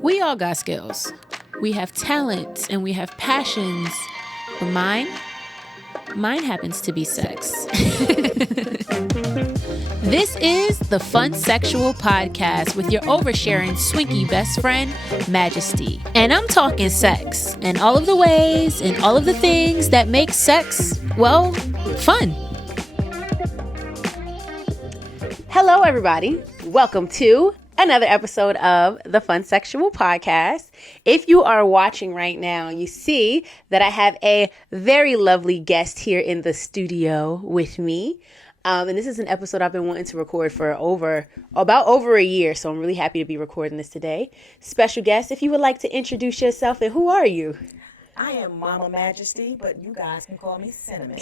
We all got skills. We have talents and we have passions. But mine happens to be sex. This is the Funsexual podcast with your oversharing swinky best friend, Majestyyy. And I'm talking sex and all of the ways and all of the things that make sex, well, fun. Hello, everybody. Welcome to another episode of the Funsexual podcast. If you are watching right now, you see that I have a very lovely guest here in the studio with me. And this is an episode I've been wanting to record for about over a year. So I'm really happy to be recording this today. Special guest, if you would like to introduce yourself, and who are you? I am Momma Majestyyy, but you guys can call me Cinnamon.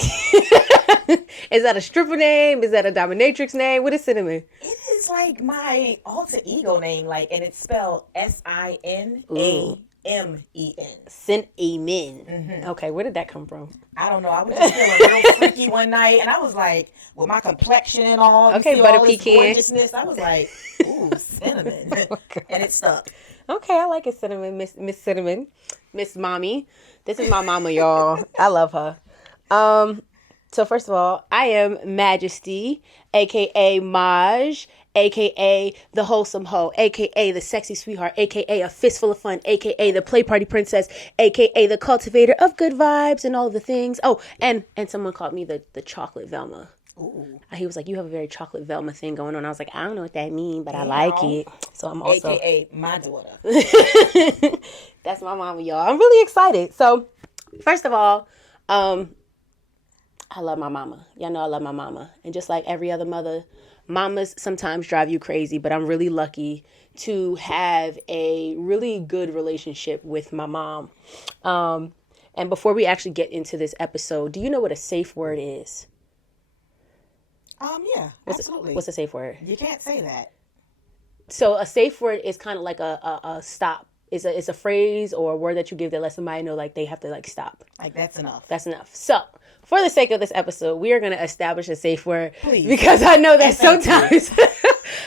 Is that a stripper name? Is that a dominatrix name? What is Cinnamon? It is like my alter ego name, and it's spelled Sinamen. Cinnamon. Mm-hmm. Okay, where did that come from? I don't know. I was just feeling real freaky one night, and I was like, with my complexion and all, okay, butter all this pecan. Gorgeousness, I was like, ooh, Cinnamon. And it stuck. Okay, I like it, Cinnamon, Miss Cinnamon, Miss Mommy. This is my mama, y'all. I love her. So first of all, I am Majestyyy, aka Maj, aka the wholesome hoe, aka the sexy sweetheart, aka a fistful of fun, aka the play party princess, aka the cultivator of good vibes and all the things. Oh, and someone called me the chocolate Velma. Ooh. He was like, you have a very chocolate Velma thing going on. I was like, I don't know what that means, but I like it. So I'm also... AKA my daughter. That's my mama, y'all. I'm really excited. So, first of all, I love my mama. Y'all know I love my mama. And just like every other mother, mamas sometimes drive you crazy, but I'm really lucky to have a really good relationship with my mom. And before we actually get into this episode, do you know what a safe word is? Yeah, absolutely. What's a safe word? You can't say that. So a safe word is kind of like a stop. It's a phrase or a word that you give that lets somebody know like they have to like stop. Like that's enough. That's enough. So for the sake of this episode, we are going to establish a safe word. Please. Because I know that sometimes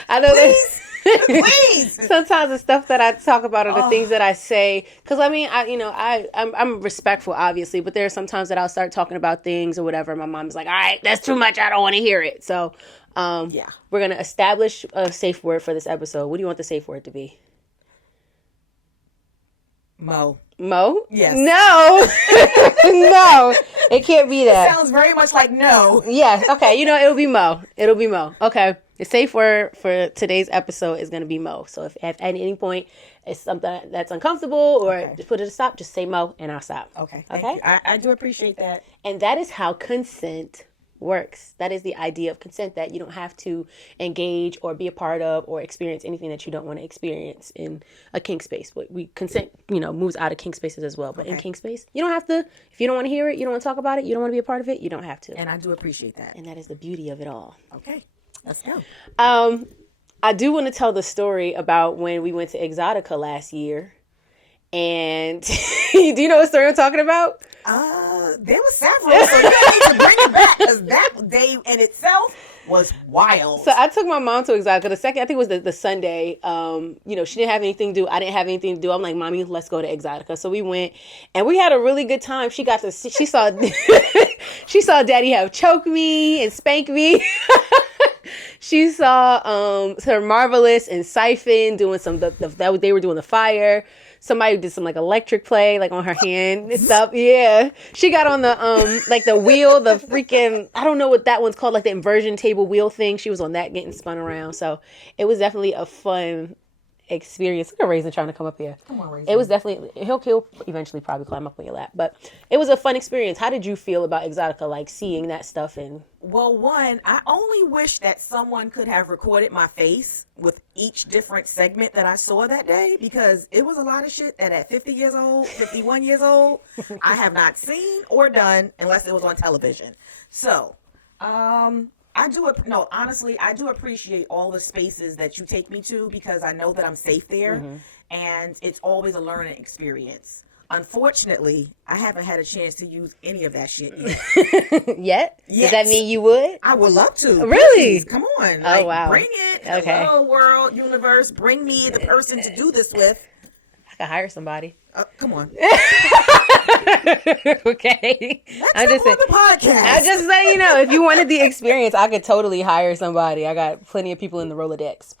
I know Please. Please. Sometimes the stuff that I talk about are the things that I say. Because I mean, I'm respectful, obviously, but there are some times that I'll start talking about things or whatever. My mom's like, all right, that's too much. I don't want to hear it. So yeah, we're going to establish a safe word for this episode. What do you want the safe word to be? Mo. Yes. No. No. It can't be that. It sounds very much like no. Yes. Okay. It'll be Mo. Okay. The safe word for today's episode is going to be Mo. So if at any point it's something that's uncomfortable or just put it to stop, just say Mo and I'll stop. Okay. Thank you. I do appreciate that. And that is how consent works. That is the idea of consent, that you don't have to engage or be a part of or experience anything that you don't want to experience in a kink space. But consent, moves out of kink spaces as well. But in kink space, you don't have to, if you don't want to hear it, you don't want to talk about it, you don't want to be a part of it, you don't have to. And I do appreciate that. And that is the beauty of it all. Okay, let's go. I do want to tell the story about when we went to Exotica last year. And do you know what story I'm talking about? There was several, so you need to bring it back because that day in itself was wild. So I took my mom to Exotica. I think it was the Sunday. She didn't have anything to do. I didn't have anything to do. I'm like, Mommy, let's go to Exotica. So we went, and we had a really good time. She saw she saw Daddy have choke me and spank me. She saw her Marvelous and Siphon doing they were doing the fire. Somebody did some like electric play like on her hand and stuff. Yeah. She got on the like the wheel, the freaking, I don't know what that one's called, like the inversion table wheel thing. She was on that getting spun around. So it was definitely a fun experience. Look at Raisin trying to come up here. Come on, Raisin. It was definitely, he'll eventually probably climb up on your lap, but it was a fun experience. How did you feel about Exotica, like seeing that stuff? Well, one, I only wish that someone could have recorded my face with each different segment that I saw that day, because it was a lot of shit that at 50 years old, 51 years old, I have not seen or done unless it was on television. So, honestly, I do appreciate all the spaces that you take me to because I know that I'm safe there, and it's always a learning experience. Unfortunately, I haven't had a chance to use any of that shit Yet? Yet. Does that mean you would? I would love to. Really? Please, come on. Oh, wow. Bring it. Okay. Hello, world, universe. Bring me the person to do this with. I could hire somebody. Come on. Okay. I'm just saying. The podcast. I'm just saying, you know, if you wanted the experience, I could totally hire somebody. I got plenty of people in the Rolodex.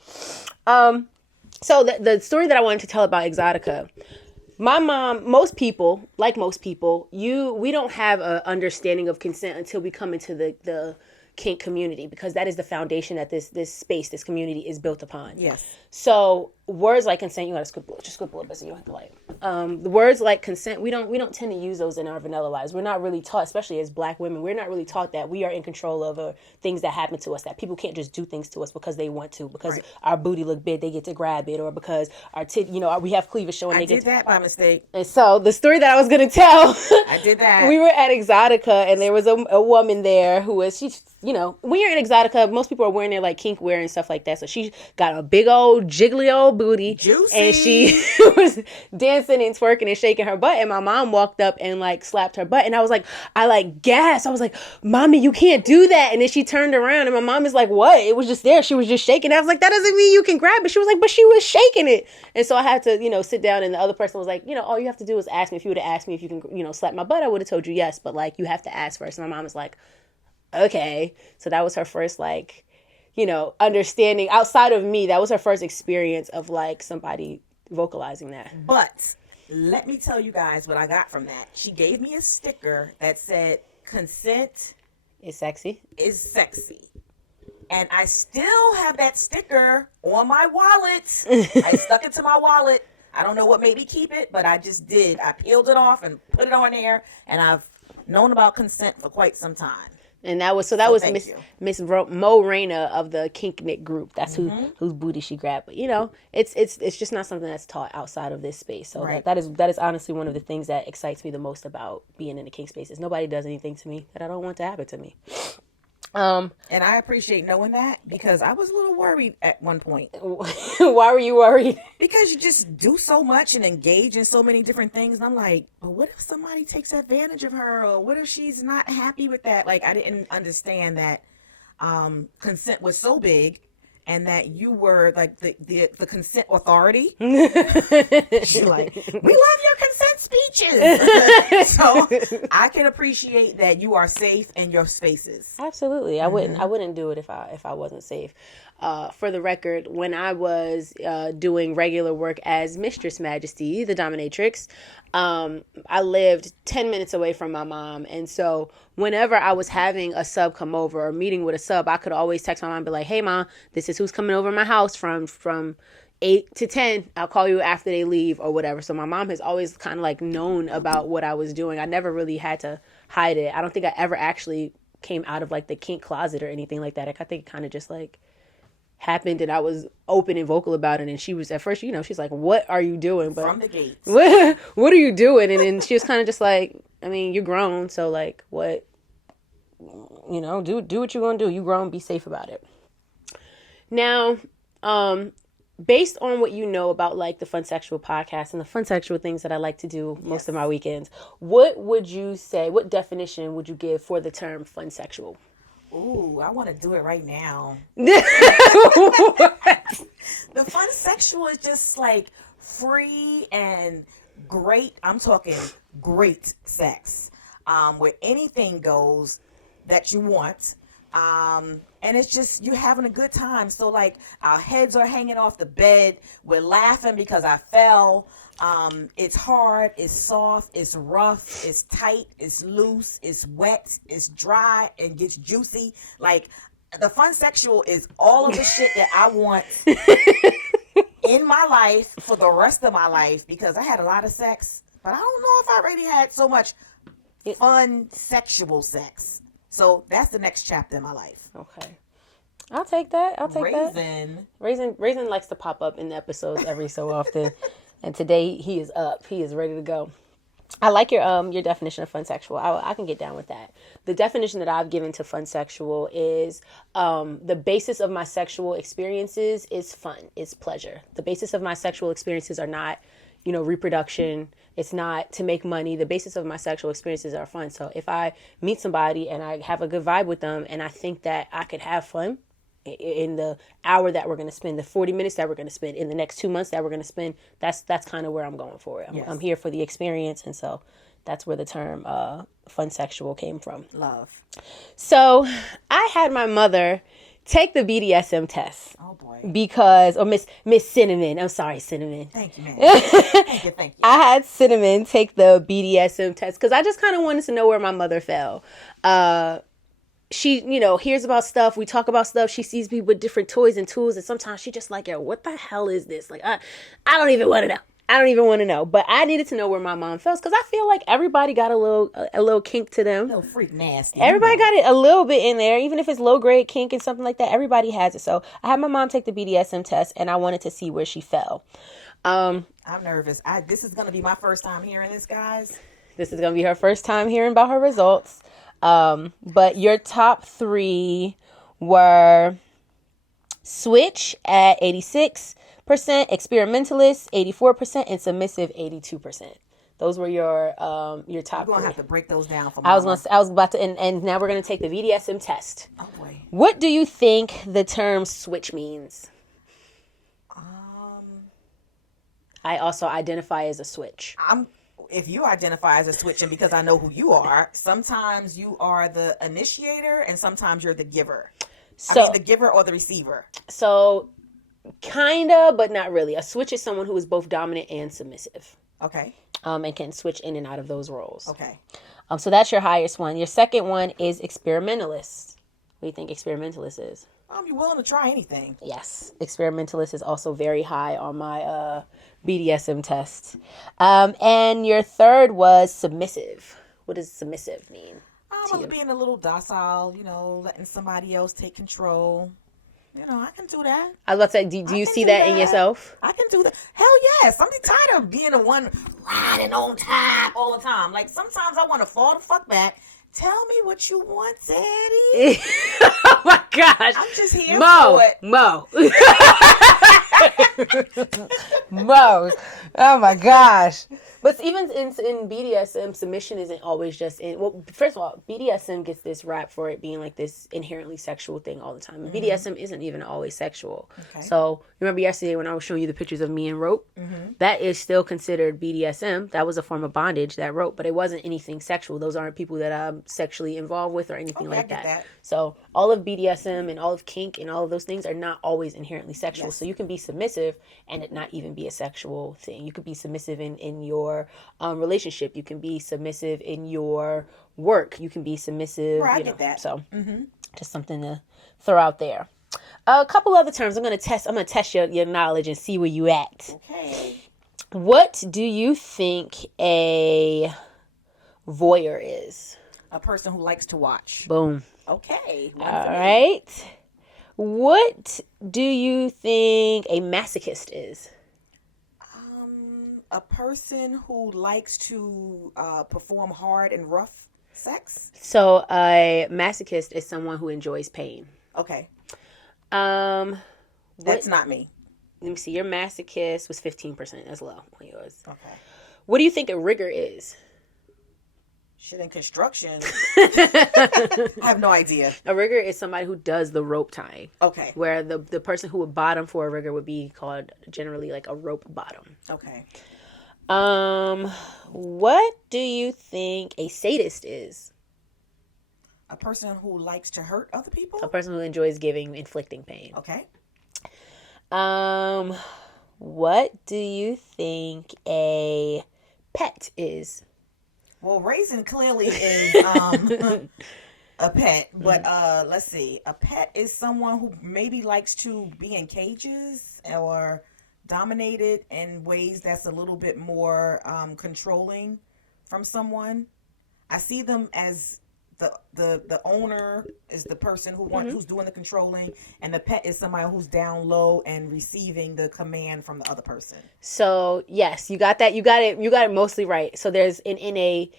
So the story that I wanted to tell about Exotica, my mom, most people, we don't have an understanding of consent until we come into the kink community, because that is the foundation that this space, this community is built upon. Yes. So words like consent, you gotta scoop a little bit so you don't have to light. The words like consent, we don't tend to use those in our vanilla lives. We're not really taught, especially as Black women, we're not really taught that we are in control of things that happen to us, that people can't just do things to us because they want to, because our booty look big, they get to grab it, or because our we have cleavage showing. I did that by mistake. And so the story that I was gonna tell, I did that. We were at Exotica and there was a woman there who was, when you're in Exotica, most people are wearing their like kink wear and stuff like that. So she got a big old jiggly old booty. Juicy. And she was dancing and twerking and shaking her butt. And my mom walked up and like slapped her butt. And I was like, gasped. I was like, Mommy, you can't do that. And then she turned around and my mom is like, what? It was just there. She was just shaking. I was like, that doesn't mean you can grab it. She was like, but she was shaking it. And so I had to, sit down, and the other person was like, all you have to do is ask me. If you would have asked me if you can, slap my butt, I would have told you yes. But like, you have to ask first. And my mom was like, okay. So that was her first like, understanding outside of me. That was her first experience of like somebody vocalizing that. But let me tell you guys what I got from that. She gave me a sticker that said, consent is sexy. And I still have that sticker on my wallet. I stuck it to my wallet. I don't know what made me keep it, but I just did. I peeled it off and put it on there, and I've known about consent for quite some time. And that was Miss Mo Reyna of the Kink Knit group. That's whose booty she grabbed. But it's just not something that's taught outside of this space. So that is honestly one of the things that excites me the most about being in the kink space. Is nobody does anything to me that I don't want to happen to me. And I appreciate knowing that, because I was a little worried at one point. Why were you worried? Because you just do so much and engage in so many different things. And I'm like, but what if somebody takes advantage of her? Or what if she's not happy with that? Like, I didn't understand that consent was so big, and that you were like the consent authority. She's like, we love your consent speeches. So I can appreciate that you are safe in your spaces. Absolutely. I wouldn't do it if I wasn't safe. For the record, when I was doing regular work as Mistress Majestyyy, the dominatrix, I lived 10 minutes away from my mom. And so whenever I was having a sub come over or meeting with a sub, I could always text my mom and be like, hey, Mom, this is who's coming over my house from 8 to 10. I'll call you after they leave or whatever. So my mom has always kind of like known about what I was doing. I never really had to hide it. I don't think I ever actually came out of like the kink closet or anything like that. I think it kind of just like happened, and I was open and vocal about it. And she was at first, she's like, what are you doing? But from the gates, what are you doing? And then she was kind of just like, I mean, you're grown, so like, what, do what you're gonna do. You grown, be safe about it. Now, based on what you know about like the Funsexual podcast and the Funsexual things that I like to do most of my weekends, what would you say, what definition would you give for the term Funsexual? Ooh, I want to do it right now. The Funsexual is just like free and great. I'm talking great sex, where anything goes that you want. And it's just, you're having a good time. So like, our heads are hanging off the bed. We're laughing because I fell. It's hard, it's soft, it's rough, it's tight, it's loose, it's wet, it's dry, and gets juicy. Like, the Funsexual is all of the shit that I want in my life for the rest of my life, because I had a lot of sex, but I don't know if I already had so much fun sexual sex. So that's the next chapter in my life. Okay. I'll take that. Raisin likes to pop up in the episodes every so often. And today he is up. He is ready to go. I like your definition of Funsexual. I can get down with that. The definition that I've given to Funsexual is the basis of my sexual experiences is fun, is pleasure. The basis of my sexual experiences are not, reproduction. It's not to make money. The basis of my sexual experiences are fun. So if I meet somebody and I have a good vibe with them and I think that I could have fun in the hour that we're going to spend, the 40 minutes that we're going to spend, in the next 2 months that we're going to spend, that's kind of where I'm going for it. I'm here for the experience. And so that's where the term Funsexual came from. Love. So I had my mother take the BDSM test. Oh boy. Because, or Miss Cinnamon. I'm sorry, Cinnamon. Thank you, man. Thank you. I had Cinnamon take the BDSM test because I just kind of wanted to know where my mother fell. She, hears about stuff. We talk about stuff. She sees me with different toys and tools. And sometimes she just like, yo, what the hell is this? Like, I don't even want to know. I don't even want to know. But I needed to know where my mom fell because I feel like everybody got a little kink to them. A little freak nasty. Everybody got it a little bit in there, even if it's low grade kink and something like that. Everybody has it. So I had my mom take the BDSM test, and I wanted to see where she fell. I'm nervous. This is going to be my first time hearing this, guys. This is going to be her first time hearing about her results. But your top 3 were switch at 86%, experimentalist 84%, and submissive 82%. Those were your top. You're gonna have to break those down for me. I was about to, and now we're gonna take the BDSM test. Oh boy. What do you think the term switch means? I also identify as a switch. If you identify as a switch, and because I know who you are, sometimes you are the initiator and sometimes you're the giver. The giver or the receiver. So, kinda, but not really. A switch is someone who is both dominant and submissive. Okay. And can switch in and out of those roles. Okay. So that's your highest one. Your second one is experimentalist. What do you think experimentalist is? You're willing to try anything. Yes. Experimentalist is also very high on my BDSM test. And your third was submissive. What does submissive mean? Being a little docile, letting somebody else take control. I can do that. I was about to say, do you see that in yourself? I can do that. Hell yes. I'm tired of being the one riding on top all the time. Like, sometimes I want to fall the fuck back. Tell me what you want, Daddy. Oh my gosh. I'm just here for it. Mo. Mo. Oh my gosh. But even in BDSM, submission isn't always just first of all, BDSM gets this rap for it being like this inherently sexual thing all the time. Mm-hmm. BDSM isn't even always sexual. Okay. So, remember yesterday when I was showing you the pictures of me and rope? Mm-hmm. That is still considered BDSM. That was a form of bondage, that rope, but it wasn't anything sexual. Those aren't people that I'm sexually involved with or anything like that. So, all of BDSM and all of kink and all of those things are not always inherently sexual. Yes. So, you can be submissive and it not even be a sexual thing. You could be submissive in your relationship. You can be submissive in your work. You can be submissive. Right, I get that. So just something to throw out there. A couple other terms. I'm gonna test your knowledge and see where you at. Okay. What do you think a voyeur is? A person who likes to watch. Boom. Okay. All right. What do you think a masochist is? A person who likes to perform hard and rough sex. So a masochist is someone who enjoys pain. Okay. That's not me. Let me see. Your masochist was 15%. That's low on yours. Okay. What do you think a rigger is? Shit in construction. I have no idea. A rigger is somebody who does the rope tying. Okay. Where the person who would bottom for a rigger would be called generally like a rope bottom. Okay. What do you think a sadist is? A person who likes to hurt other people? A person who enjoys inflicting pain. Okay. What do you think a pet is? Well, Raisin clearly is a pet, but let's see. A pet is someone who maybe likes to be in cages or dominated in ways that's a little bit more controlling from someone. I see them as the owner is the person who's doing the controlling, and the pet is somebody who's down low and receiving the command from the other person. So yes, you got that. You got it mostly right. So there's in a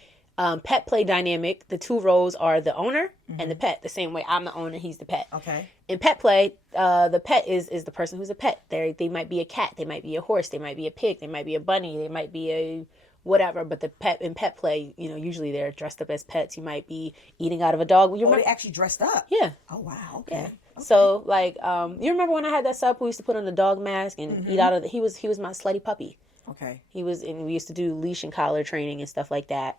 pet play dynamic, the two roles are the owner and the pet. The same way I'm the owner, he's the pet. Okay. In pet play, the pet is the person who's a pet. They might be a cat, they might be a horse, they might be a pig, they might be a bunny, they might be a whatever. But the pet in pet play, usually they're dressed up as pets. You might be eating out of a dog. They actually dressed up. Yeah. Oh wow. Okay. Yeah. So like, you remember when I had that sub who used to put on the dog mask and eat out of he was my slutty puppy. Okay. And we used to do leash and collar training and stuff like that.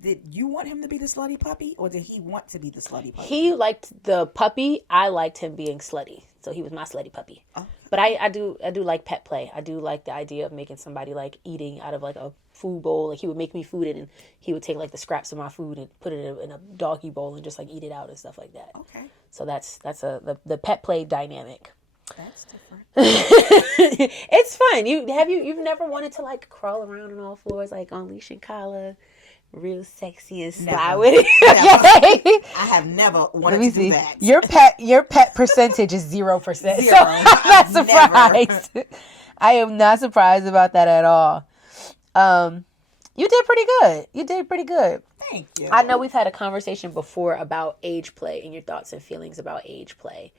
Did you want him to be the slutty puppy, or did he want to be the slutty puppy? He liked the puppy. I liked him being slutty, so he was my slutty puppy. Oh. But I do like pet play. I do like the idea of making somebody like eating out of like a food bowl. Like he would make me food and he would take like the scraps of my food and put it in a doggy bowl and just like eat it out and stuff like that. Okay. So that's the pet play dynamic. That's different. It's fun. You've never wanted to like crawl around on all fours like on leash and collar, real sexy and sly with it. I have never wanted to do that. Your pet percentage is 0%. Zero. So I'm not surprised. I am not surprised about that at all. You did pretty good. Thank you. I know we've had a conversation before about age play and your thoughts and feelings about age play.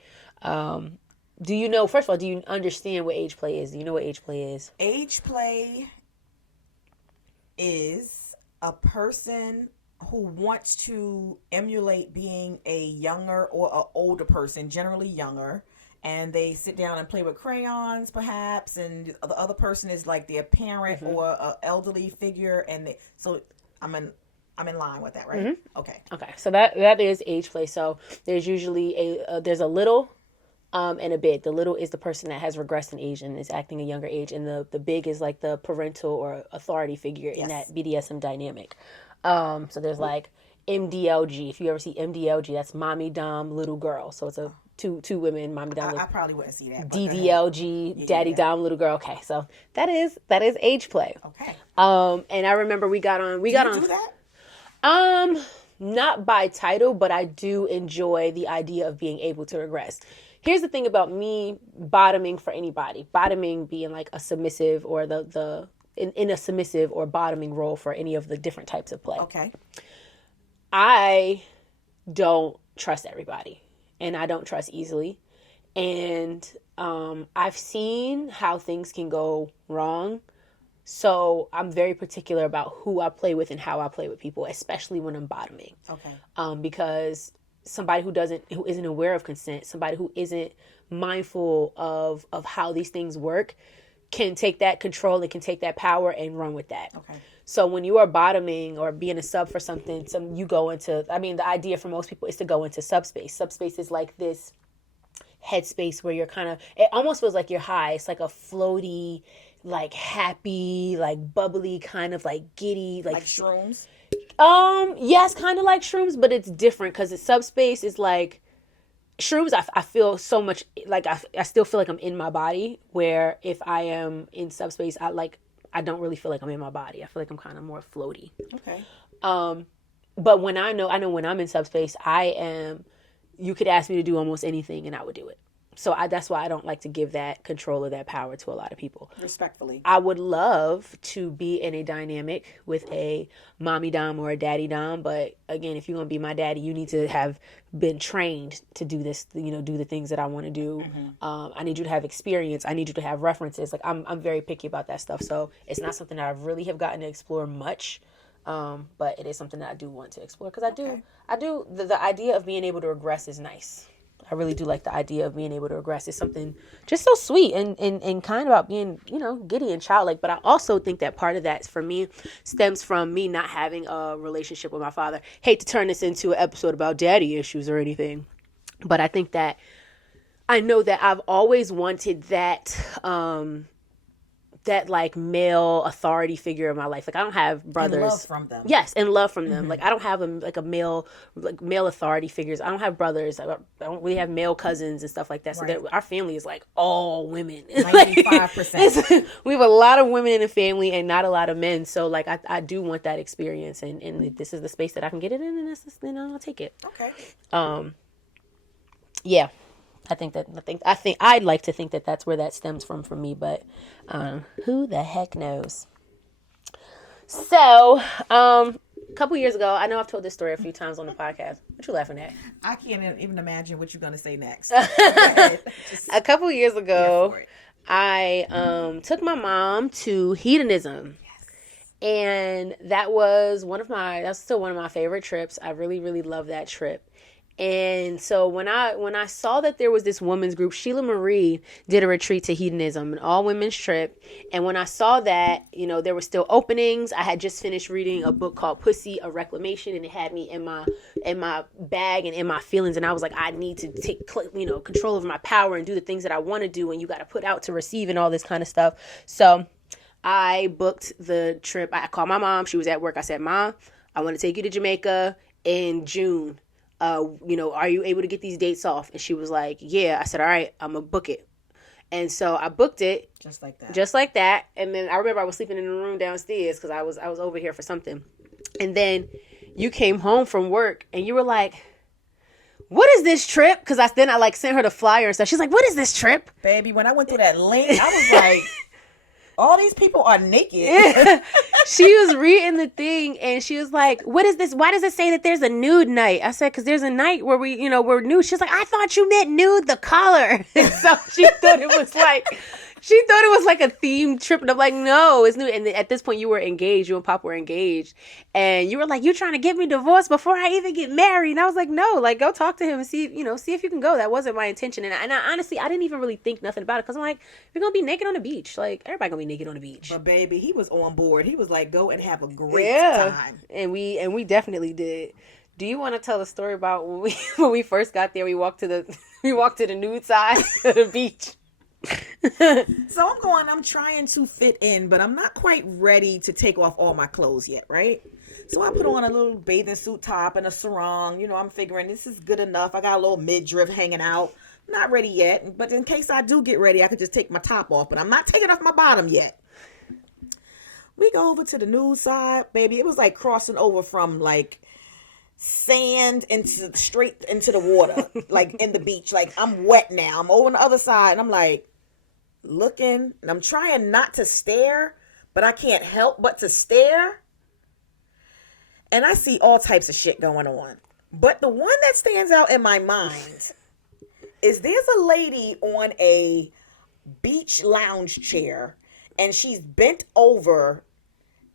Do you know, first of all, do you understand what age play is? Do you know what age play is? Age play is a person who wants to emulate being a younger or an older person, generally younger, and they sit down and play with crayons perhaps, and the other person is like their parent or an elderly figure, and so I'm in line with that, right? Okay, so that is age play. So there's usually there's a little and a big. The little is the person that has regressed in age and is acting a younger age, and the big is like the parental or authority figure in that BDSM dynamic. So there's like MDLG. If you ever see MDLG, that's mommy, dom, little girl. So it's a two women, mommy, dom. I probably wouldn't see that. DDLG, daddy, dom, little girl. Okay, so that is age play. Okay. And I remember we got on. Do that? Not by title, but I do enjoy the idea of being able to regress. Here's the thing about me bottoming for anybody. Bottoming being like a submissive or in a submissive or bottoming role for any of the different types of play. Okay. I don't trust everybody, and I don't trust easily. And I've seen how things can go wrong. So I'm very particular about who I play with and how I play with people, especially when I'm bottoming. Okay. Because somebody who isn't aware of consent, somebody who isn't mindful of how these things work, can take that control and can take that power and run with that. Okay. So when you are bottoming or being a sub for something, you go into, the idea for most people is to go into subspace. Subspace is like this headspace where you're it almost feels like you're high. It's like a floaty, like happy, like bubbly, kind of like giddy. Like shrooms? Yes, kind of like shrooms, but it's different because subspace is like shrooms. I feel so much like I still feel like I'm in my body, where if I am in subspace, I don't really feel like I'm in my body. I feel like I'm kind of more floaty. Okay. But when I know when I'm in subspace, you could ask me to do almost anything and I would do it. So that's why I don't like to give that control or that power to a lot of people. Respectfully. I would love to be in a dynamic with a mommy dom or a daddy dom. But again, if you're going to be my daddy, you need to have been trained to do this, do the things that I want to do. I need you to have experience. I need you to have references. Like I'm very picky about that stuff. So it's not something that I really have gotten to explore much. But it is something that I do want to explore because the idea of being able to regress is nice. I really do like the idea of being able to regress. It's something just so sweet and kind about being, giddy and childlike. But I also think that part of that for me stems from me not having a relationship with my father. Hate to turn this into an episode about daddy issues or anything, but I think that I know that I've always wanted that, that like male authority figure in my life. Like I don't have brothers. And love from them. Yes, and love from them. Like I don't have a male authority figures. I don't have brothers. I don't really have male cousins and stuff like that. So our family is like all women. 95%. We have a lot of women in the family and not a lot of men. So like I do want that experience, and this is the space that I can get it in, and I'll take it. Okay. Yeah. I'd like to think that that's where that stems from for me, but who the heck knows? So, A couple years ago, I know I've told this story a few times on the podcast. What you laughing at? I can't even imagine what you're gonna say next. A couple years ago, for it. I took my mom to hedonism. And that's still one of my favorite trips. I really, really love that trip. And so when I saw that there was this women's group, Sheila Marie did a retreat to hedonism, an all women's trip. And when I saw that, there were still openings. I had just finished reading a book called Pussy, a Reclamation, and it had me in my bag and in my feelings. And I was like, I need to take, control of my power and do the things that I want to do. And you got to put out to receive and all this kind of stuff. So I booked the trip. I called my mom. She was at work. I said, Mom, I want to take you to Jamaica in June. Are you able to get these dates off? And she was like, yeah. I said, all right, I'm going to book it. And so I booked it. Just like that. And then I remember I was sleeping in the room downstairs because I was over here for something. And then you came home from work and you were like, what is this trip? Because I sent her the flyer and stuff. She's like, what is this trip? Baby, when I went through that link, I was like, all these people are naked. Yeah. She was reading the thing and she was like, what is this? Why does it say that there's a nude night? I said, because there's a night where we're nude. She's like, I thought you meant nude the collar. So she thought it was like a themed trip. And I'm like, no, it's new. And at this point you were engaged. You and Pop were engaged. And you were like, you trying to get me divorced before I even get married. And I was like, no, like go talk to him and see if you can go. That wasn't my intention. And I honestly, I didn't even really think nothing about it. Cause I'm like, we're going to be naked on the beach. Like everybody gonna be naked on the beach. But baby, he was on board. He was like, go and have a great time. And we definitely did. Do you want to tell the story about when we first got there? We walked to the nude side of the beach. So I'm trying to fit in, but I'm not quite ready to take off all my clothes yet, right? So I put on a little bathing suit top and a sarong. I'm figuring this is good enough. I got a little midriff hanging out. Not ready yet, but in case I do get ready, I could just take my top off, but I'm not taking off my bottom yet. We go over to the nude side, baby. It was like crossing over from like sand straight into the water, like in the beach. Like I'm wet now. I'm over on the other side and I'm like looking and I'm trying not to stare, but I can't help but to stare. And I see all types of shit going on. But the one that stands out in my mind is there's a lady on a beach lounge chair and she's bent over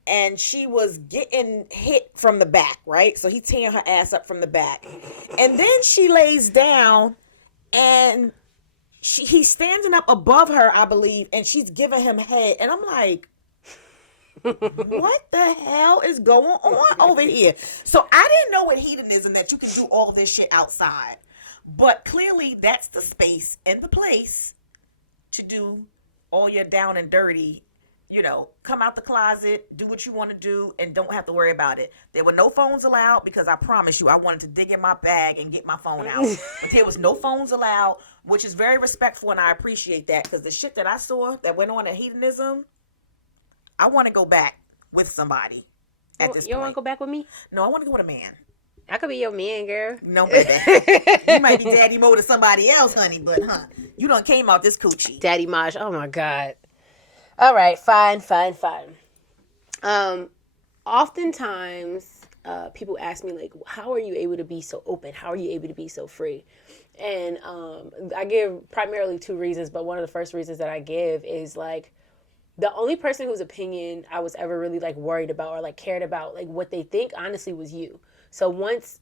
and she was getting hit from the back, right? So he's tearing her ass up from the back. And then she lays down and he's standing up above her, I believe, and she's giving him head. And I'm like, what the hell is going on over here? So I didn't know with hedonism that you can do all this shit outside. But clearly that's the space and the place to do all your down and dirty, come out the closet, do what you want to do, and don't have to worry about it. There were no phones allowed because I promise you I wanted to dig in my bag and get my phone out. But there was no phones allowed, which is very respectful, and I appreciate that because the shit that I saw that went on at hedonism, I want to go back with somebody at this point. You don't want to go back with me? No, I want to go with a man. I could be your man, girl. No, baby. You might be daddy mode to somebody else, honey, but you done came out this coochie. Daddy Maj. Oh my God. All right, fine. Oftentimes, people ask me like, how are you able to be so open? How are you able to be so free? And I give primarily two reasons, but one of the first reasons that I give is like, the only person whose opinion I was ever really like worried about or like cared about like what they think honestly was you. So once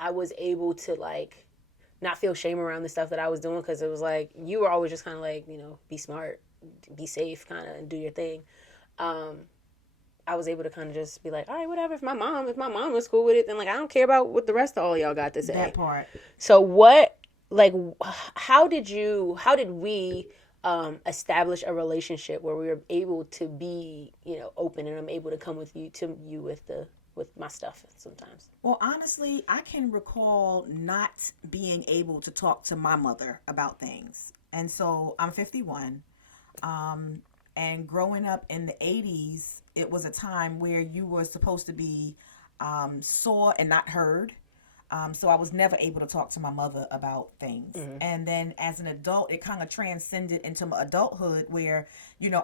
I was able to like not feel shame around the stuff that I was doing, because it was like you were always just kind of like, be smart, be safe, kind of, and do your thing. I was able to kind of just be like, all right, whatever. If my mom was cool with it, then like I don't care about what the rest of all y'all got to say. That part. So how did we establish a relationship where we were able to be, open, and I'm able to come with you with my stuff sometimes? Well, honestly, I can recall not being able to talk to my mother about things. And so I'm 51. And growing up in the 80s, it was a time where you were supposed to be saw and not heard. So I was never able to talk to my mother about things. And then as an adult, it kind of transcended into my adulthood where,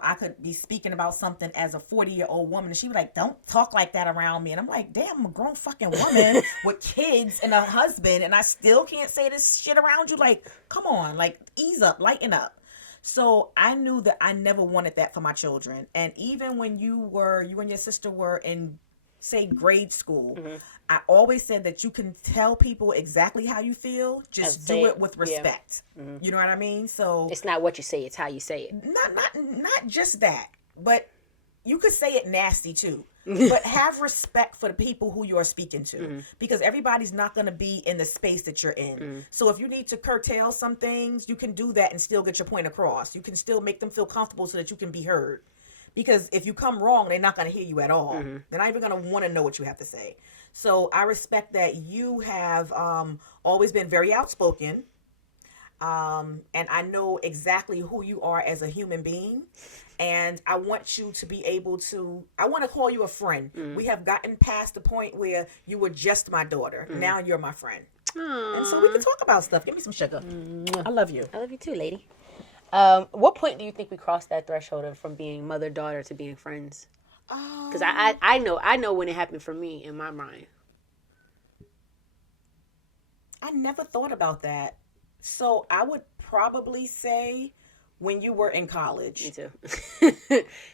I could be speaking about something as a 40-year-old woman. And she was like, don't talk like that around me. And I'm like, damn, I'm a grown fucking woman with kids and a husband. And I still can't say this shit around you. Like, come on, like, ease up, lighten up. So I knew that I never wanted that for my children. And even when you and your sister were in, say, grade school, I always said that you can tell people exactly how you feel, just do it with respect. You know what I mean? So it's not what you say, it's how you say it. Not just that, but you could say it nasty too. But have respect for the people who you are speaking to, because everybody's not going to be in the space that you're in. So if you need to curtail some things, you can do that and still get your point across. You can still make them feel comfortable so that you can be heard. Because if you come wrong, they're not going to hear you at all. They're not even going to want to know what you have to say. So I respect that you have always been very outspoken. And I know exactly who you are as a human being. And I want you to be able to, I want to call you a friend. We have gotten past the point where you were just my daughter. Now you're my friend. And so we can talk about stuff. Give me some sugar. I love you. I love you too, lady. What point do you think we crossed that threshold of from being mother-daughter to being friends? Because I know when it happened for me in my mind. I never thought about that. So I would probably say when you were in college. Me too.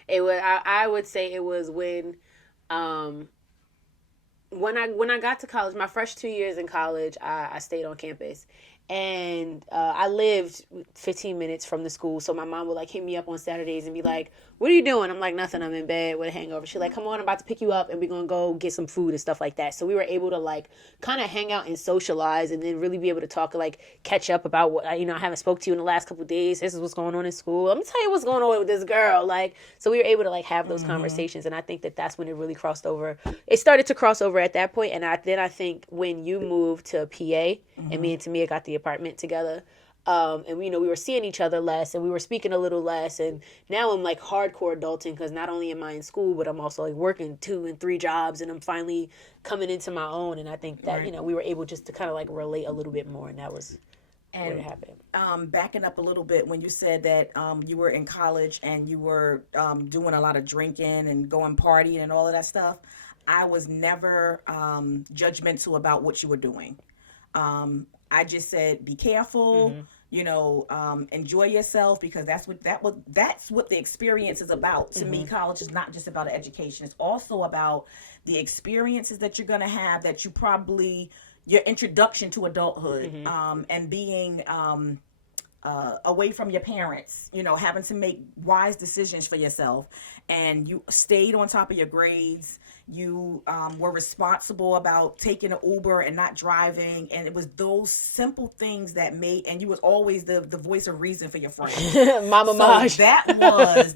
I would say it was when I got to college, my first 2 years in college, I stayed on campus. And I lived 15 minutes from the school, so my mom would like hit me up on Saturdays and be like, what are you doing? I'm like, nothing, I'm in bed with a hangover. She's like, come on, I'm about to pick you up and we're gonna go get some food and stuff like that. So we were able to like kind of hang out and socialize and then really be able to talk, like catch up about what I haven't spoke to you in the last couple of days. This is what's going on in school. Let me tell you what's going on with this girl. Like, so we were able to like have those conversations, and I think that that's when it really crossed over. It started to cross over at that point, and I think when you moved to PA and me and Tamia got the apartment together, and we were seeing each other less and we were speaking a little less, and now I'm like hardcore adulting because not only am I in school, but I'm also like working 2 and 3 jobs, and I'm finally coming into my own. And I think that we were able just to kind of like relate a little bit more, and that was when it happened. Backing up a little bit, when you said that you were in college and you were doing a lot of drinking and going partying and all of that stuff, I was never judgmental about what you were doing. I just said, be careful, enjoy yourself, because that's what the experience is about. To me, college is not just about education. It's also about the experiences that you're going to have, that you probably, your introduction to adulthood, and being away from your parents, having to make wise decisions for yourself. And you stayed on top of your grades. You were responsible about taking an Uber and not driving. And it was those simple things that made, and you was always the voice of reason for your friends. Mama so Maj. That was,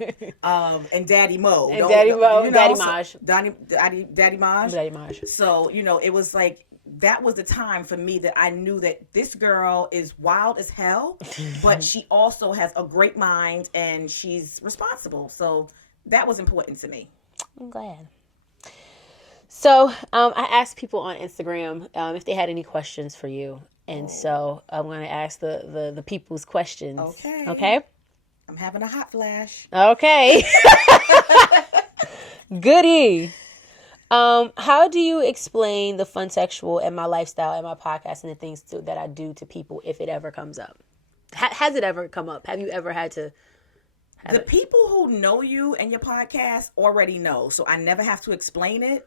and Daddy Mo. And Daddy Mo, Daddy Maj. Daddy Maj. Daddy Maj. So, it was like, that was the time for me that I knew that this girl is wild as hell, but she also has a great mind and she's responsible. So that was important to me. I'm glad. So I asked people on Instagram if they had any questions for you. And so I'm going to ask the people's questions. Okay? I'm having a hot flash. Okay. Goody. How do you explain the Funsexual and my lifestyle and my podcast and the things that I do to people if it ever comes up? Has it ever come up? Have you ever had to? The people who know you and your podcast already know, so I never have to explain it.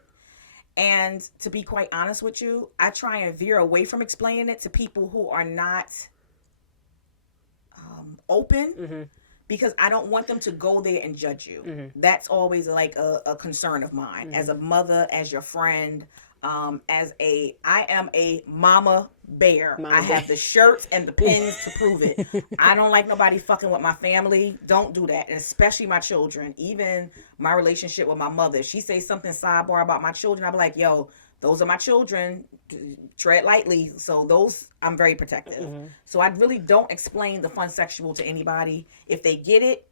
And to be quite honest with you, I try and veer away from explaining it to people who are not open. Because I don't want them to go there and judge you. That's always like a concern of mine. As a mother, as your friend, I am a mama bear. I have the shirts and the pins to prove it. I don't like nobody fucking with my family. Don't do that. And especially my children. Even my relationship with my mother. If she says something sidebar about my children, I'll be like, yo, those are my children. Tread lightly. So those, I'm very protective. So I really don't explain the Funsexual to anybody. If they get it,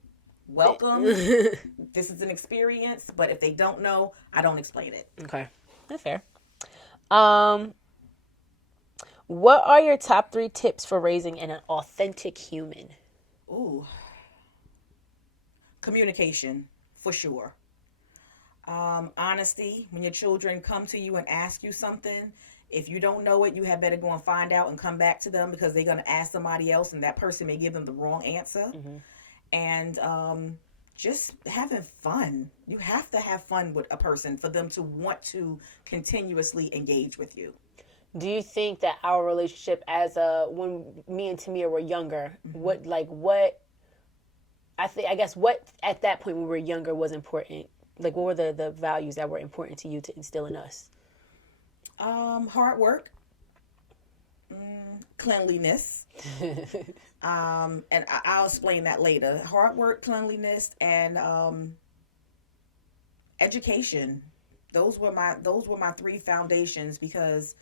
welcome. This is an experience. But if they don't know, I don't explain it. Okay. That's fair. What are your top 3 tips for raising an authentic human? Ooh. Communication, for sure. Honesty, when your children come to you and ask you something, if you don't know it, you had better go and find out and come back to them, because they're going to ask somebody else and that person may give them the wrong answer. Mm-hmm. And just having fun. You have to have fun with a person for them to want to continuously engage with you. Do you think that our relationship when me and Tamir were younger, what I guess what at that point when we were younger was important? Like, what were the values that were important to you to instill in us? Hard work, cleanliness, and I'll explain that later. Hard work, cleanliness, and education. Those were my 3 foundations, because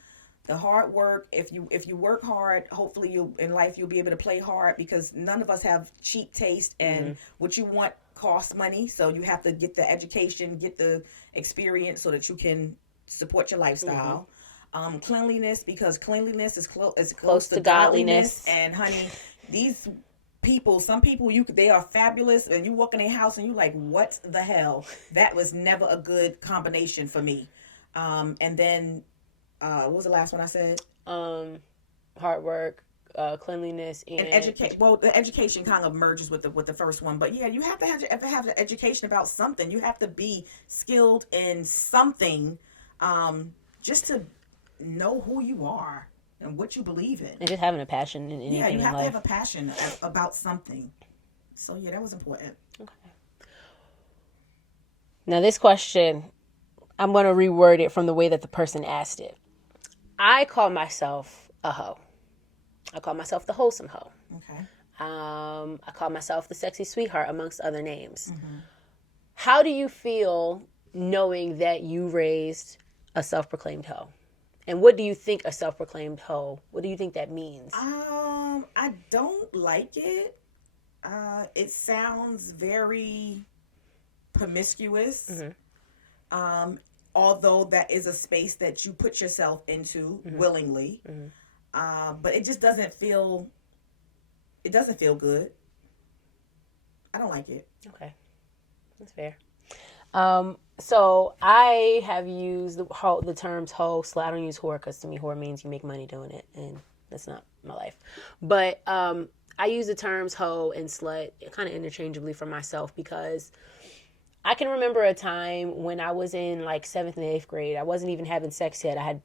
the hard work, if you work hard, hopefully you'll be able to play hard, because none of us have cheap taste, and what you want costs money. So you have to get the education, get the experience, so that you can support your lifestyle. Cleanliness, because cleanliness is close to godliness. And honey, some people they are fabulous, and you walk in their house and you like, what the hell? That was never a good combination for me. And then what was the last one I said? Hard work, cleanliness, and education. Well, the education kind of merges with the first one, but yeah, you have to have the education about something. You have to be skilled in something, just to know who you are and what you believe in, and just having a passion in anything. Yeah, you have in life. to have a passion about something. So yeah, that was important. Okay. Now this question, I'm going to reword it from the way that the person asked it. I call myself a hoe. I call myself the wholesome hoe. Okay. I call myself the sexy sweetheart, amongst other names. Mm-hmm. How do you feel knowing that you raised a self-proclaimed hoe? And what do you think a self-proclaimed hoe, what do you think that means? I don't like it. It sounds very promiscuous. Mm-hmm. Although that is a space that you put yourself into willingly. Mm-hmm. But it just doesn't feel good. I don't like it. Okay. That's fair. So I have used the terms hoe, slut. I don't use whore, because to me whore means you make money doing it, and that's not my life. But I use the terms hoe and slut kind of interchangeably for myself, because I can remember a time when I was in like 7th and 8th grade. I wasn't even having sex yet. I had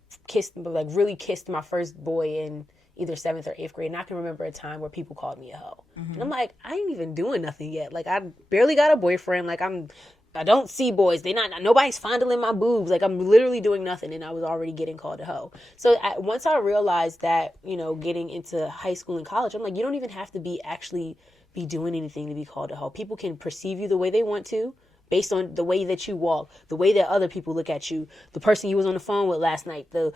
really kissed my first boy in either 7th or 8th grade. And I can remember a time where people called me a hoe. Mm-hmm. And I'm like, I ain't even doing nothing yet. Like, I barely got a boyfriend. Like, I don't see boys. Nobody's fondling my boobs. Like, I'm literally doing nothing, and I was already getting called a hoe. So once I realized that, getting into high school and college, I'm like, you don't even have to actually be doing anything to be called a hoe. People can perceive you the way they want to, based on the way that you walk, the way that other people look at you, the person you was on the phone with last night, the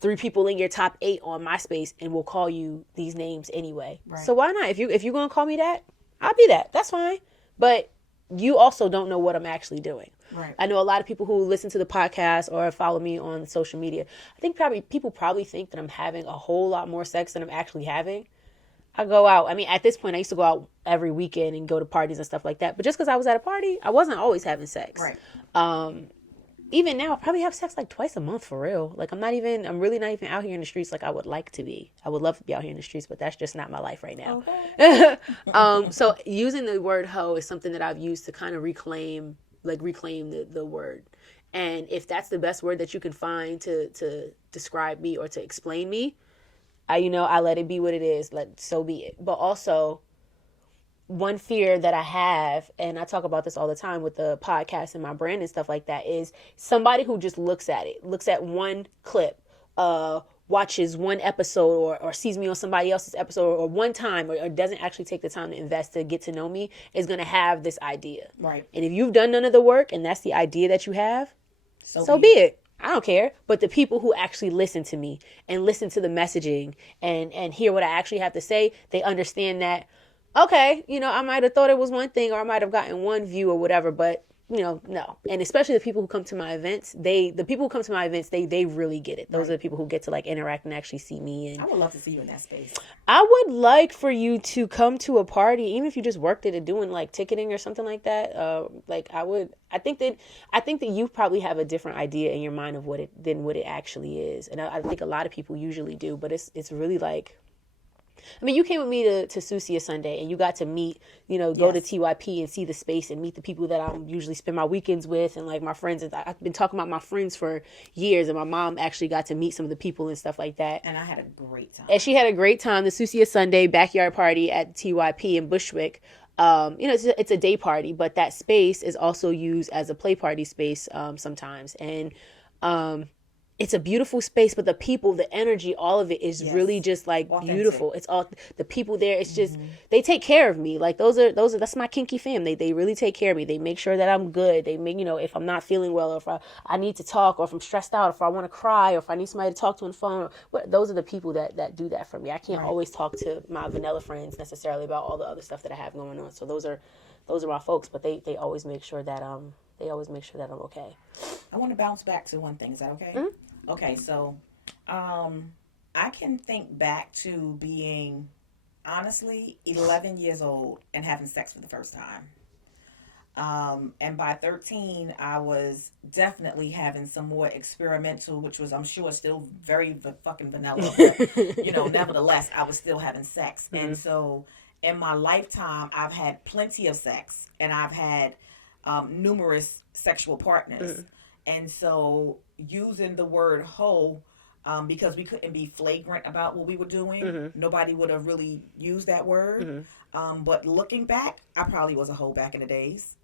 3 people in your top 8 on MySpace, and will call you these names anyway. Right. So why not? If you're gonna call me that, I'll be that. That's fine. But you also don't know what I'm actually doing. Right. I know a lot of people who listen to the podcast or follow me on social media. I think people probably think that I'm having a whole lot more sex than I'm actually having. I go out. I mean, at this point, I used to go out every weekend and go to parties and stuff like that. But just because I was at a party, I wasn't always having sex. Right. Even now, I probably have sex like twice a month for real. Like, I'm really not even out here in the streets like I would like to be. I would love to be out here in the streets, but that's just not my life right now. Okay. So using the word hoe is something that I've used to kind of reclaim the word. And if that's the best word that you can find to describe me or to explain me, I let it be what it is. So be it. But also, one fear that I have, and I talk about this all the time with the podcast and my brand and stuff like that, is somebody who just looks at one clip, watches one episode or sees me on somebody else's episode or one time or doesn't actually take the time to invest to get to know me, is going to have this idea. Right. And if you've done none of the work and that's the idea that you have, so be it. I don't care. But the people who actually listen to me and listen to the messaging and hear what I actually have to say, they understand that, okay, I might have thought it was one thing or I might have gotten one view or whatever, but no. And especially the people who come to my events, they really get it. Those are the people who get to like interact and actually see me. And I would love to see you in that space. I would like for you to come to a party, even if you just worked it and doing like ticketing or something like that. I think that you probably have a different idea in your mind of what it actually is. And I think a lot of people usually do, but it's really like, I mean, you came with me to Susia Sunday, and you got to meet, go to TYP and see the space and meet the people that I usually spend my weekends with, and like my friends. And I've been talking about my friends for years, and my mom actually got to meet some of the people and stuff like that. And I had a great time. And she had a great time. The Susia Sunday backyard party at TYP in Bushwick. It's a day party, but that space is also used as a play party space sometimes. And it's a beautiful space, but the people, the energy, all of it is really just like authentic. Beautiful. It's all the people there. It's just, they take care of me. Like that's my kinky fam. They really take care of me. They make sure that I'm good. They make, if I'm not feeling well, or if I need to talk, or if I'm stressed out, or if I want to cry, or if I need somebody to talk to on the phone. Those are the people that do that for me. I can't always talk to my vanilla friends necessarily about all the other stuff that I have going on. So those are my folks, but they always make sure that I'm okay. I want to bounce back to one thing. Is that okay? Mm-hmm. Okay, so I can think back to being, honestly, 11 years old and having sex for the first time. And by 13, I was definitely having some more experimental, which was, I'm sure, still very fucking vanilla. But, nevertheless, I was still having sex. Mm-hmm. And so in my lifetime, I've had plenty of sex, and I've had numerous sexual partners. Mm-hmm. And so using the word hoe, because we couldn't be flagrant about what we were doing, nobody would have really used that word. Mm-hmm. But looking back, I probably was a hoe back in the days,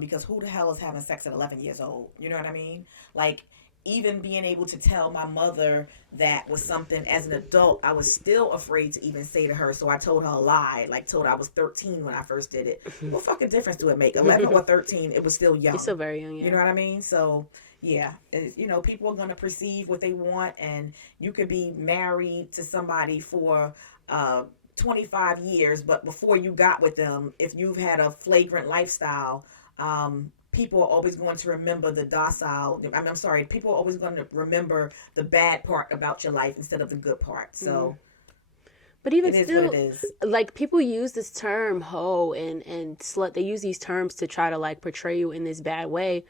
because who the hell is having sex at 11 years old? You know what I mean? Like, even being able to tell my mother that was something as an adult, I was still afraid to even say to her. So I told her a lie, told her I was 13 when I first did it. What fucking difference do it make? 11 or 13, it was still young. It's still very young, yeah. You know what I mean? So, yeah, people are going to perceive what they want, and you could be married to somebody for 25 years, but before you got with them, if you've had a flagrant lifestyle, people are always going to remember the docile. I'm sorry, people are always going to remember the bad part about your life instead of the good part. So, but even still, like, people use this term hoe and slut. They use these terms to try to like portray you in this bad way.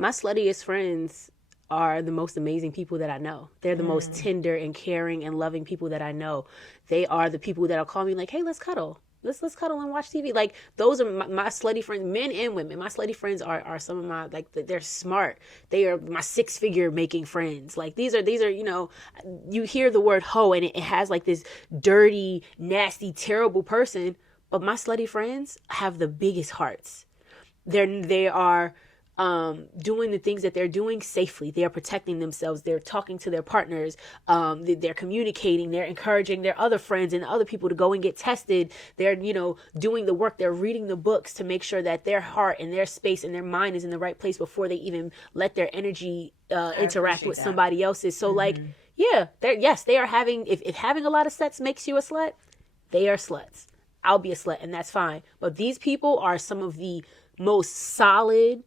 My sluttiest friends are the most amazing people that I know. They're the most tender and caring and loving people that I know. They are the people that'll call me like, hey, let's cuddle. Let's cuddle and watch TV. Like, those are my slutty friends, men and women. My slutty friends are some of my, like, they're smart. They are my 6-figure making friends. Like, these are, you hear the word hoe and it has like this dirty, nasty, terrible person. But my slutty friends have the biggest hearts. They are doing the things that they're doing safely. They are protecting themselves. They're talking to their partners. They're communicating. They're encouraging their other friends and other people to go and get tested. They're, doing the work. They're reading the books to make sure that their heart and their space and their mind is in the right place before they even let their energy interact with somebody else's. So they are having, if having a lot of sex makes you a slut, they are sluts. I'll be a slut, and that's fine. But these people are some of the most solid,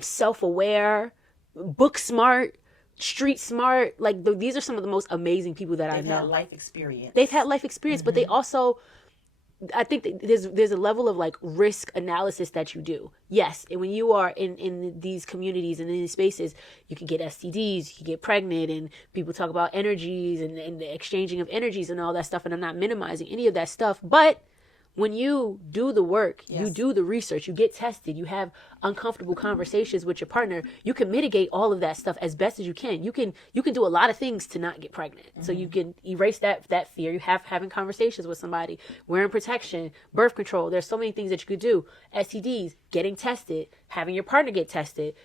self-aware, book smart, street smart. Like, these are some of the most amazing people that I know. They've had life experience. But they also, I think that there's a level of like risk analysis that you do. Yes, and when you are in these communities and in these spaces, you can get STDs, you can get pregnant, and people talk about energies and the exchanging of energies and all that stuff. And I'm not minimizing any of that stuff, but when you do the work, you do the research, you get tested, you have uncomfortable conversations with your partner, you can mitigate all of that stuff as best as you can. You can do a lot of things to not get pregnant. So you can erase that fear. You have having conversations with somebody, wearing protection, birth control. There's so many things that you could do. STDs, getting tested, having your partner get tested,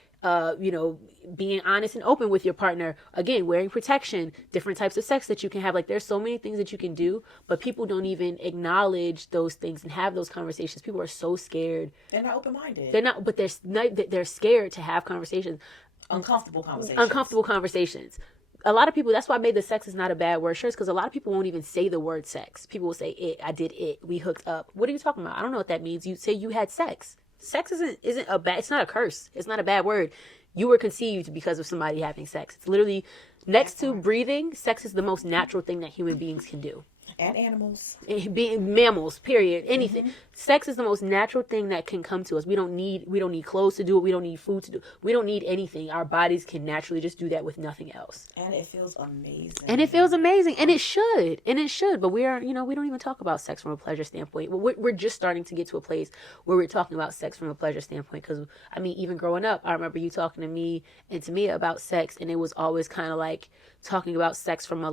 being honest and open with your partner, again, wearing protection, different types of sex that you can have. Like, there's so many things that you can do, but people don't even acknowledge those things and have those conversations. People are so scared. They're not open-minded. They're scared to have conversations. Uncomfortable conversations. A lot of people, that's why I made the sex is not a bad word shirts, because a lot of people won't even say the word sex. People will say it, I did it, we hooked up. What are you talking about? I don't know what that means. You say you had sex. sex isn't a bad, it's not a curse. It's not a bad word. You were conceived because of somebody having sex. It's literally, next to breathing, sex is the most natural thing that human beings can do. And animals. Being mammals, period. Anything. Sex is the most natural thing that can come to us. We don't need clothes to do it. We don't need food to do it. We don't need anything. Our bodies can naturally just do that with nothing else. And it feels amazing. And it should. But we don't even talk about sex from a pleasure standpoint. We're just starting to get to a place where we're talking about sex from a pleasure standpoint. Because, I mean, even growing up, I remember you talking to me and to me about sex. And it was always kind of like talking about sex from a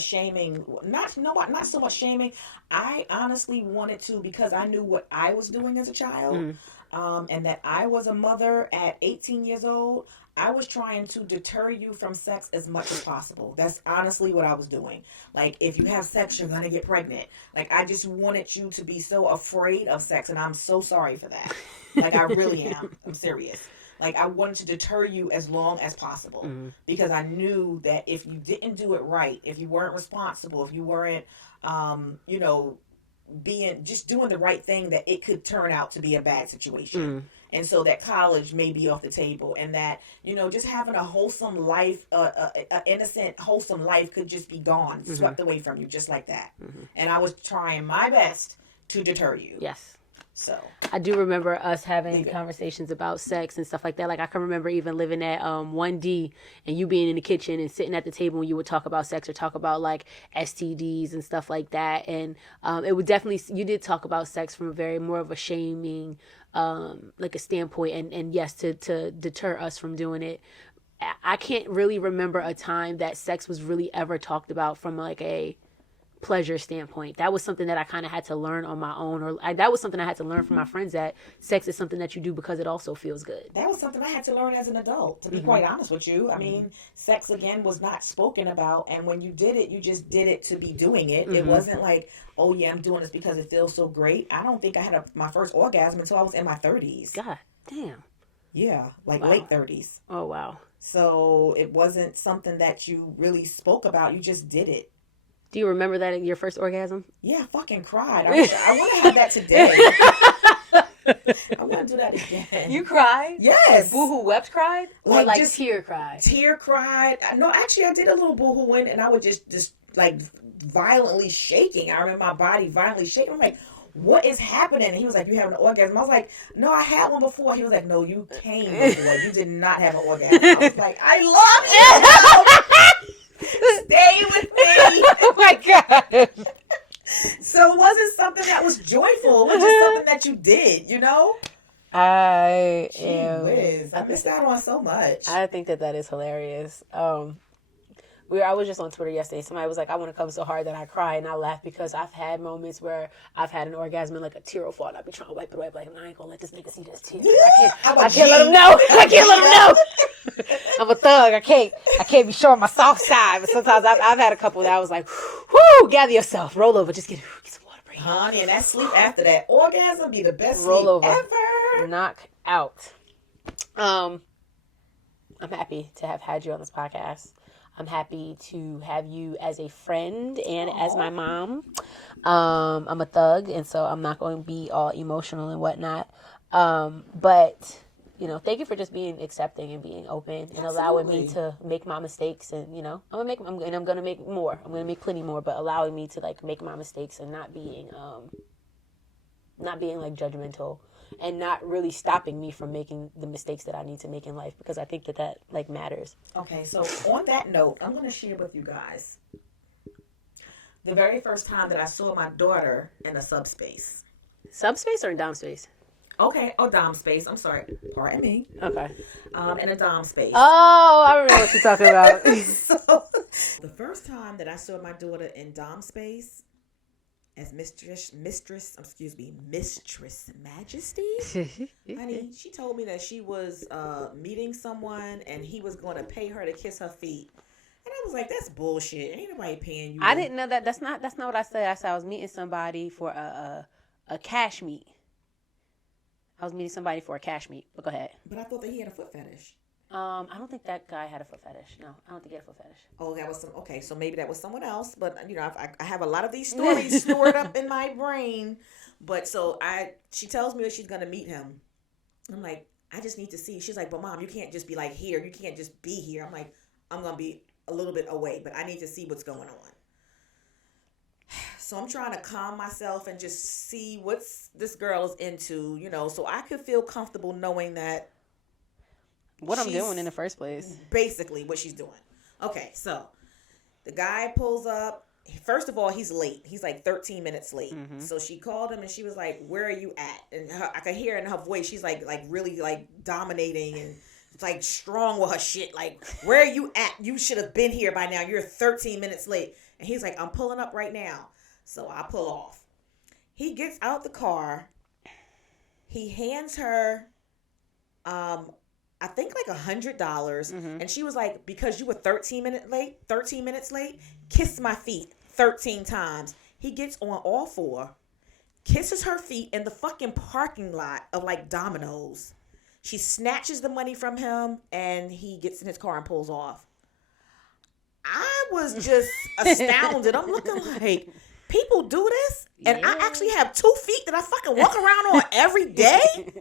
shaming, not so much shaming. I honestly wanted to, because I knew what I was doing as a child, and that I was a mother at 18 years old. I was trying to deter you from sex as much as possible. That's honestly what I was doing. Like, if you have sex, you're gonna get pregnant. Like, I just wanted you to be so afraid of sex, and I'm so sorry for that. Like, I really am. I'm serious. Like, I wanted to deter you as long as possible, because I knew that if you didn't do it right, if you weren't responsible, if you weren't, just doing the right thing, that it could turn out to be a bad situation. And so that college may be off the table, and that, just having a wholesome life, a innocent, wholesome life could just be gone, swept away from you just like that. And I was trying my best to deter you. Yes. So I do remember us having conversations about sex and stuff like that. Like, I can remember even living at 1D and you being in the kitchen and sitting at the table when you would talk about sex or talk about like STDs and stuff like that. And it would definitely, you did talk about sex from a very more of a shaming, like a standpoint, and yes, to deter us from doing it. I can't really remember a time that sex was really ever talked about from like a pleasure standpoint. That was something that I kind of had to learn on my own, or that was something I had to learn from my friends, that sex is something that you do because it also feels good. That was something I had to learn as an adult, to be quite honest with you. I mean, sex, again, was not spoken about, and when you did it, you just did it to be doing it. It wasn't like, oh yeah, I'm doing this because it feels so great. I don't think I had my first orgasm until I was in my 30s. God damn. Yeah, like late 30s. Oh, wow. So it wasn't something that you really spoke about. You just did it. Do you remember that, your first orgasm? Yeah, I fucking cried. I want to have that today. I want to do that again. You cried? Yes. Boohoo wept cried? Or like just tear cried? Tear cried. No, actually, I did a little boohooing, and I would just like violently shaking. I remember my body violently shaking. I'm like, what is happening? And he was like, you having an orgasm? I was like, no, I had one before. He was like, no, you came before. You did not have an orgasm. I was like, I love you. Stay with me. Oh my God. So it wasn't something that was joyful. It was just something that you did, I missed out on so much. I think that is hilarious. I was just on Twitter yesterday. Somebody was like, I want to come so hard that I cry, and I laugh because I've had moments where I've had an orgasm and like a tear will fall, and I'll be trying to wipe it away, like, I ain't gonna let this nigga see this tear. I can't let him know. I can't let him know. I'm a thug. I can't be showing my soft side. But sometimes I've had a couple that I was like, whoo, gather yourself, roll over, just get some water, breathe. Honey, and that sleep after that orgasm be the best roll sleep over, ever. Knock out. I'm happy to have had you on this podcast. I'm happy to have you as a friend and as my mom. I'm a thug, and so I'm not going to be all emotional and whatnot. But, thank you for just being accepting and being open and allowing me to make my mistakes. And, I'm going to make more. I'm going to make plenty more, but allowing me to, like, make my mistakes and not being like judgmental. And not really stopping me from making the mistakes that I need to make in life, because I think that like matters. Okay, so on that note, I'm going to share with you guys the very first time that I saw my daughter in a subspace. Subspace or in dom space? Okay, dom space. I'm sorry. Pardon me. Okay. In a dom space. Oh, I remember what you're talking about. So, the first time that I saw my daughter in dom space, as Mistress Majestyyy. Honey, she told me that she was meeting someone and he was going to pay her to kiss her feet. And I was like, that's bullshit. Ain't nobody paying you. I didn't know that. That's not what I said. I said I was meeting somebody for a cash meet. I was meeting somebody for a cash meet. But go ahead. But I thought that he had a foot fetish. I don't think that guy had a foot fetish. No, I don't think he had a foot fetish. Oh, that was okay. So maybe that was someone else. But I have a lot of these stories stored up in my brain. But she tells me that she's gonna meet him. I'm like, I just need to see. She's like, but Mom, you can't just be like here. You can't just be here. I'm like, I'm gonna be a little bit away, but I need to see what's going on. So I'm trying to calm myself and just see what's this girl is into, so I could feel comfortable knowing that what I'm doing in the first place. Basically what she's doing. Okay, so the guy pulls up. First of all, he's late. He's like 13 minutes late. Mm-hmm. So she called him and she was like, "Where are you at?" And I could hear in her voice, she's like really like dominating and like strong with her shit. Like, "Where are you at? You should have been here by now. You're 13 minutes late." And he's like, "I'm pulling up right now." So I pull off. He gets out the car. He hands her, I think like $100. Mm-hmm. And she was like, "Because you were 13 minutes late, kiss my feet 13 times. He gets on all four, kisses her feet in the fucking parking lot of like Domino's. She snatches the money from him and he gets in his car and pulls off. I was just astounded. I'm looking like, people do this? And I actually have 2 feet that I fucking walk around on every day?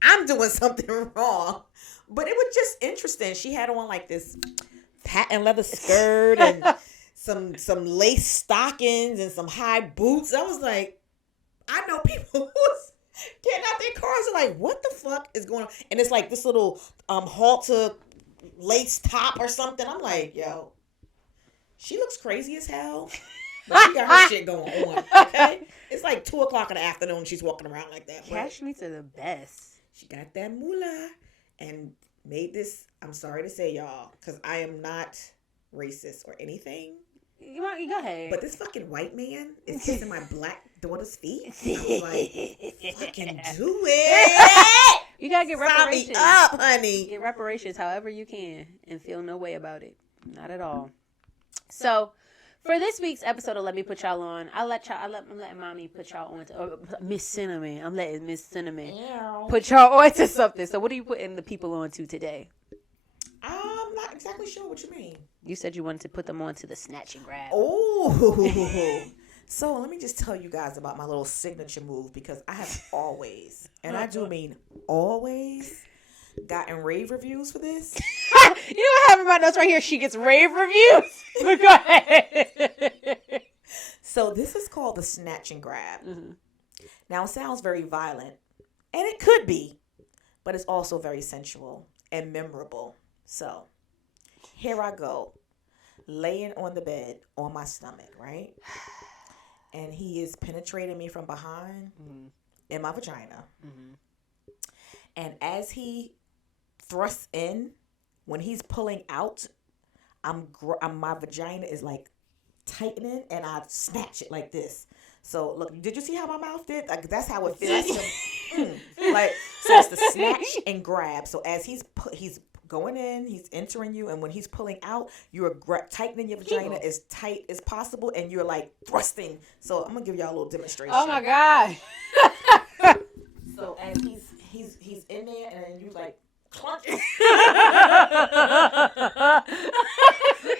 I'm doing something wrong. But it was just interesting. She had on like this patent leather skirt and some lace stockings and some high boots. I was like, I know people who's getting out their cars and like, what the fuck is going on? And it's like this little halter lace top or something. I'm like, yo, she looks crazy as hell. But she got her shit going on, okay? It's like 2 o'clock in the afternoon. She's walking around like that. Cash meets are the best. She got that moolah and made this. I'm sorry to say, y'all, because I am not racist or anything. You go ahead. But this fucking white man is kissing my black daughter's feet. I was like, fucking do it. You gotta get reparations. Sign me up, honey. Get reparations however you can and feel no way about it. Not at all. So, for this week's episode of Let Me Put Y'all On, I'm letting Mommy put y'all on to Miss Cinnamon. I'm letting Miss Cinnamon put y'all on to something. So what are you putting the people on to today? I'm not exactly sure what you mean. You said you wanted to put them on to the snatch and grab. Oh. So let me just tell you guys about my little signature move, because I have always, and I do mean always, gotten rave reviews for this. You know what I have in my notes right here? She gets rave reviews. But go ahead. So this is called the snatch and grab. Mm-hmm. Now it sounds very violent, and it could be, but it's also very sensual and memorable. So here I go, laying on the bed on my stomach, right? And he is penetrating me from behind in my vagina. Mm-hmm. And as he thrusts in, when he's pulling out, my vagina is like tightening, and I snatch it like this. So look, did you see how my mouth did? Like, that's how it feels. Like, so it's the snatch and grab. So as he's going in, he's entering you, and when he's pulling out, you're tightening your vagina as tight as possible, and you're like thrusting. So I'm gonna give y'all a little demonstration. Oh my god! So as he's in there, and then you like clunk.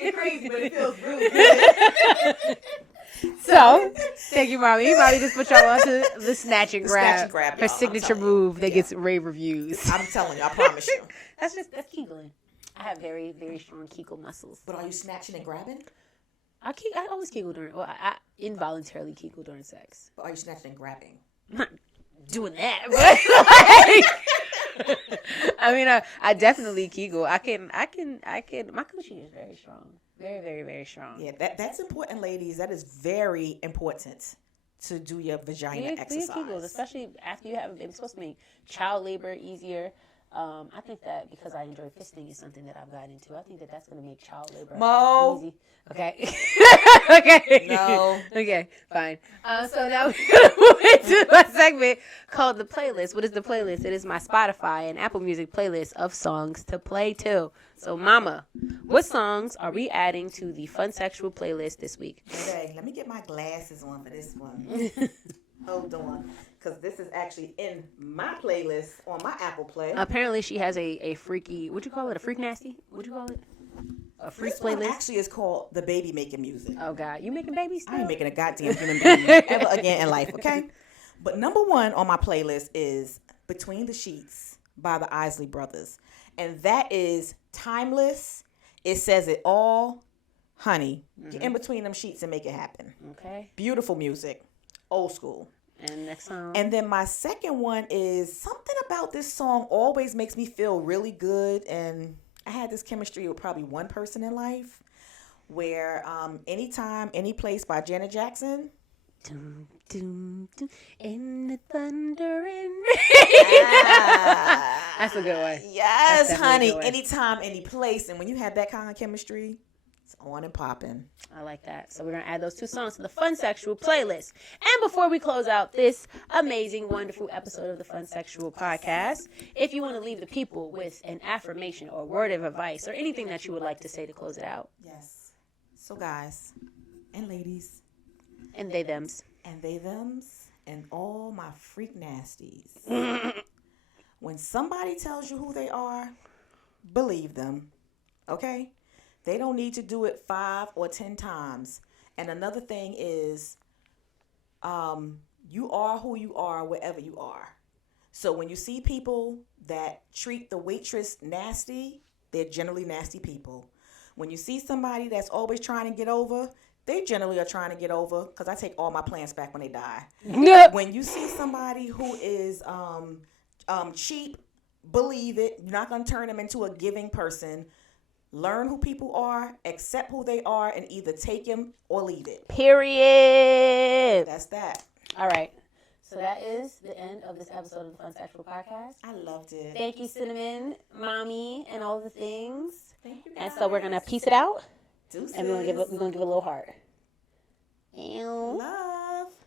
It's crazy, but it feels really good. So, thank you, Mommy. Mommy just put y'all on to the snatch and grab. Snatch and grab, her signature move that gets rave reviews. I'm telling you, I promise you. That's Kegelen. I have very, very strong Kegel muscles. But are you snatching and grabbing? I always Kegel during, I involuntarily Kegel during sex. But are you snatching and grabbing? I'm not doing that. But I mean, I definitely Kegel. I can, my coochie is very strong. Very, very, very strong. Yeah, that's important, ladies. That is very important to do your vagina exercise. Kegels, especially after you have a baby. It's supposed to make child labor easier. I think that because I enjoy fisting is something that I've gotten into. I think that that's going to make child labor easy. Okay. Okay. No. Okay, fine. So now we're going to move into a segment called The Playlist. What is The Playlist? It is my Spotify and Apple Music playlist of songs to play to. So, Mama, what songs are we adding to the Funsexual playlist this week? Okay, let me get my glasses on for this one. Hold on. because this is actually in my playlist on my Apple Play. Apparently, she has a freaky. What'd you call it? A freak nasty? What'd you call it? A freak This one playlist. actually is called The Baby Making Music. Oh God, you making babies? I ain't making a goddamn human being ever again in life, okay? But number one on my playlist is Between the Sheets by the Isley Brothers. And that is timeless. It says it all. Honey, get in between them sheets and make it happen. Okay. Beautiful music. Old school. And next song. And then my second one is something about this song always makes me feel really good. And I had this chemistry with probably one person in life where Anytime, Any Place by Janet Jackson. Dum, dum, dum, in the thunder and That's a good one. Yes, That's definitely a honey. good one. Anytime, any place. And when you have that kind of chemistry, it's on and popping. I like that. So we're going to add those two songs to the Funsexual playlist. And before we close out this amazing, wonderful episode of the Funsexual podcast, if you want to leave the people with an affirmation or word of advice or anything that you would like to say to close it out. Yes. So guys and ladies. And they thems. And they thems. And all my freak nasties. When somebody tells you who they are, believe them. Okay? They don't need to do it 5 or 10 times. And another thing is, you are who you are wherever you are. So when you see people that treat the waitress nasty, they're generally nasty people. When you see somebody that's always trying to get over, they generally are trying to get over, because I take all my plants back when they die. When you see somebody who is cheap, believe it. You're not going to turn them into a giving person. Learn who people are, accept who they are, and either take them or leave it. Period. That's that. All right. So that is the end of this episode of the Funsexual podcast. I loved it. Thank you, Cinnamon, Mommy, and all the things. Thank you, And so we're going to piece it out. Deuces. And we're gonna give it a little heart. Ew. Love.